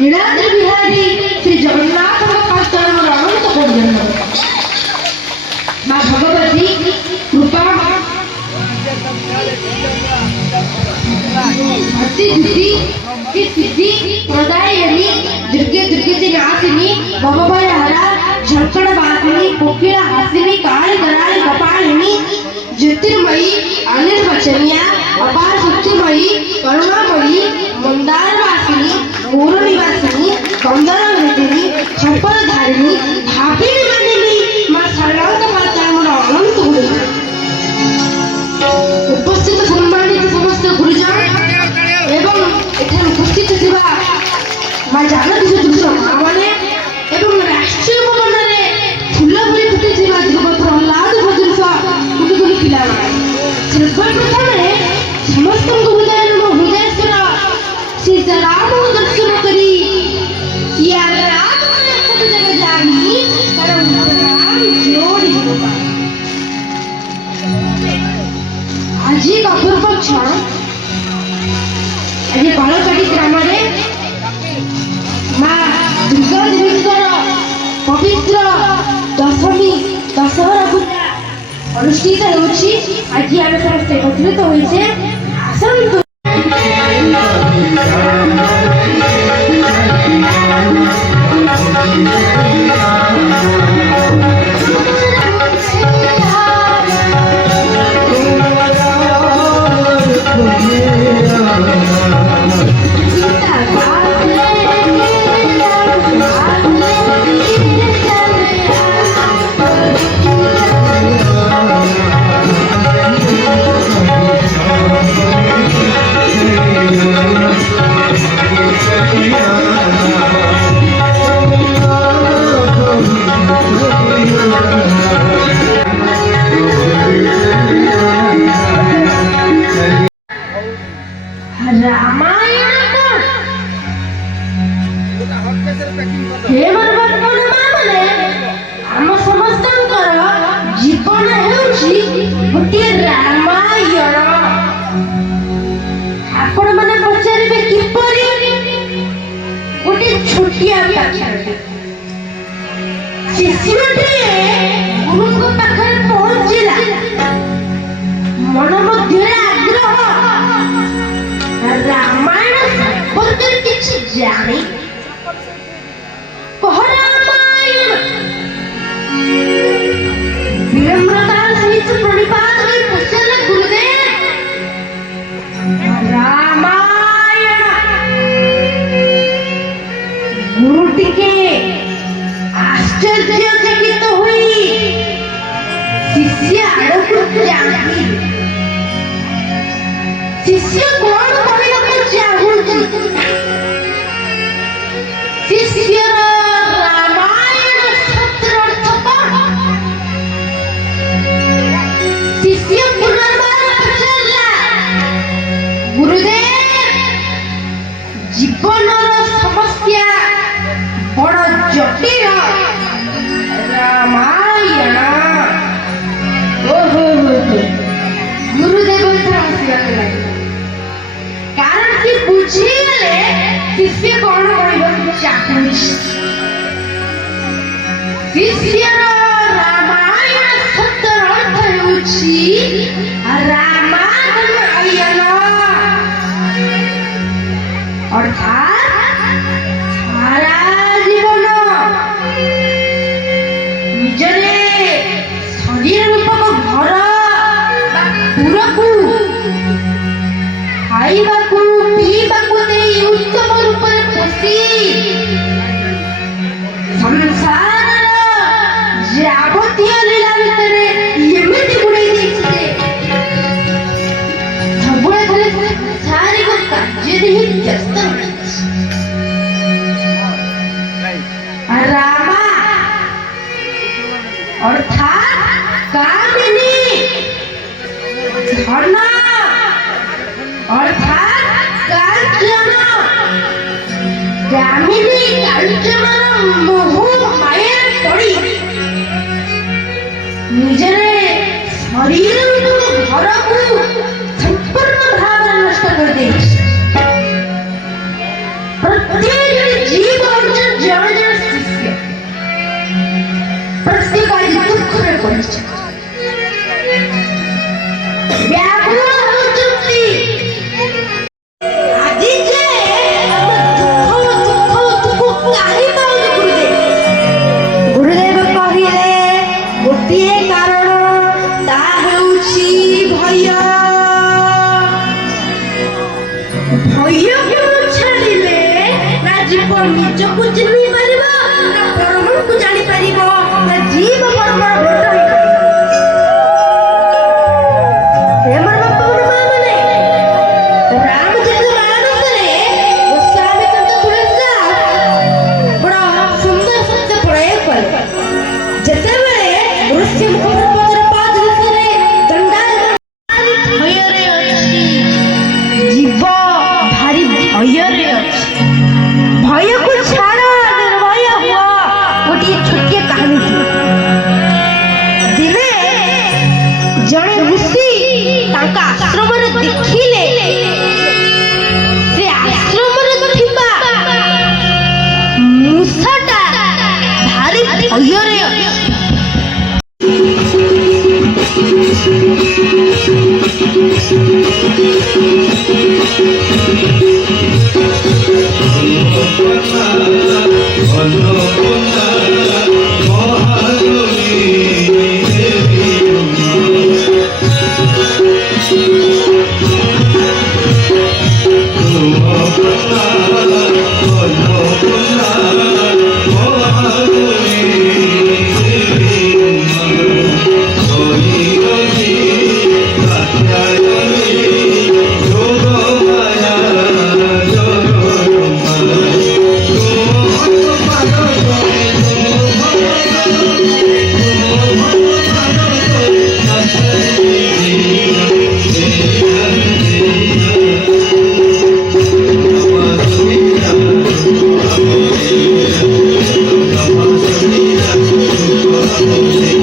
नीलाद्रि बिहारी श्री जगन्नाथ अनंत पर्यटन माँ भगवती कृपा भक्ति की सिद्धि प्रदायिनी दुर्गे दुर्गे नाशिनी भवभयहरा झंकड़ वासिनी कोकिल हासिनी काली कराली कपालिनी ज्योतिर्मयी अनिर्वचनीया अपार शक्तिमयी करुणामयी मंदार वासिनी पूर्ण निवासिनी कंदर वृद्धिनी खंपर धारिणी भापी विमानिनी मां सर्वांग पातामर अनंत गुरु उपस्थित सम्मानित समस्त गुरुजन एवं एठार उपस्थित थिबा मां जानकी सदृश मां माने एवं राष्ट्रीय भवन रे फूल भरी फुटी थिबा दिगपत्र प्रहलाद सदृश कुटी कुटी पिला सर्वप्रथम समस्त हृदय नम हृदयेश्वर सीताराम दर्शन करी किया राम सब जगह जानी करम राम जोड़ी होगा आज एक अपूर्व क्षण आज बालकाटी ग्राम रे मां दुर्गा देवींकर पवित्र दशमी दशहरा पूजा अनुष्ठित होछि। आज आम समस्त एकत्रित होइछे आसंतु मन मध्य आग्रह रामायण संपर्क किसी जाने रामायण विनम्रता सहित प्रणिपात कर पश्चात गुरुदेव रामायण गुरु टिके आश्चर्यचकित हुई शिष्य आड़कू जाती शिष्य कौन कहବାକୁ ଚାହୁଁଛି ଶିଷ୍ୟର ରାମାୟଣ ଶବ୍ଦର ଅର୍ଥ କଣ? ଶିଷ୍ୟ ପୁନର୍ବାର ପଚାରିଲା ଗୁରୁଦେବ ଜୀବନର ସମସ୍ୟା ବଡ଼ ଜଟିଳ ରାମାୟଣ गुरुदेव कारण कि बुझीगले शिष्य कौन कहବାକୁ ଚାହୁଁଛି शिष्यर रामायण शब्दर अर्थ ହେଉଛି रामायण अर्थात सारा जीवन निजरे शरीर रूपक घर पुरकू खाइबाकू पीबाकू देई उत्तम रूपरे पोषी संसार जाब অর্থাৎ কামিনী, ধর্ণা অর্থাৎ কাঞ্চনা। কামিনী কাঞ্চনার মোহ মায়ের পড়ি ନିଜର ଶରୀର ଘରକୁ ସମ୍ପୂର୍ଣ୍ଣ ଭାବରେ ନଷ୍ଟ କରିଦେଇଛି। ପ୍ରତ୍ୟେକ ଜୀବ ହଉଛନ୍ତି ଜଣେ ଜଣେ ଶିଷ୍ୟ, ପ୍ରତ୍ୟେକ ଆଜି ଦୁଃଖରେ ପଡ଼ିଛି। ବ୍ୟାକୁଳ ହେଉଛନ୍ତି ଆଜି ଯେ ଆମେ ଦୁଃଖକୁ କାହିଁ ପାଉଛୁ ଗୁରୁଦେବ? ଗୁରୁଦେବ କହିଲେ ଗୋଟିଏ କାରଣ, ତାହା ହେଉଛି ଭୟ। ଭୟକୁ ଛାଡ଼ିଲେ ନା ଜୀବ ନିଜକୁ ଚିହ୍ନି ପାରିବ, ନା ପରମକୁ ଜାଣିପାରିବ, ନା ଜୀବ ପରମର ଭେଟ ହୋଇପାରିବ। ପ୍ରେମର ବାପା ମା ମାନେ ରାମଚରିତ ମାନସରେ ଗୋସ୍ୱାମୀ ସନ୍ତ ତୁଳସୀଦାସ ବଡ଼ ସୁନ୍ଦର ଶବ୍ଦ ପ୍ରୟୋଗ କଲେ। ଯେତେବେଳେ ଋଷି ମୁଖପର୍ବତର ପାଦ ଦେଶରେ ଭୟରେ ଅଛି, ଜୀବ ଭାରି ଭୟରେ ଅଛି। ଭୟକୁ ଛାଡ଼, ନିର୍ଭୟ ହୁଅ। ଗୋଟିଏ ଛୋଟିଆ କାହାଣୀ ଦିନେ ଜଣେ ଋଷି ତାଙ୍କ ଆଶ୍ରମରେ ଦେଖିଲେ ସେ ଆଶ୍ରମରେ ଥିବା ମୂଷାଟା ଭାରି ଭୟରେ ଅଛି। Thank you.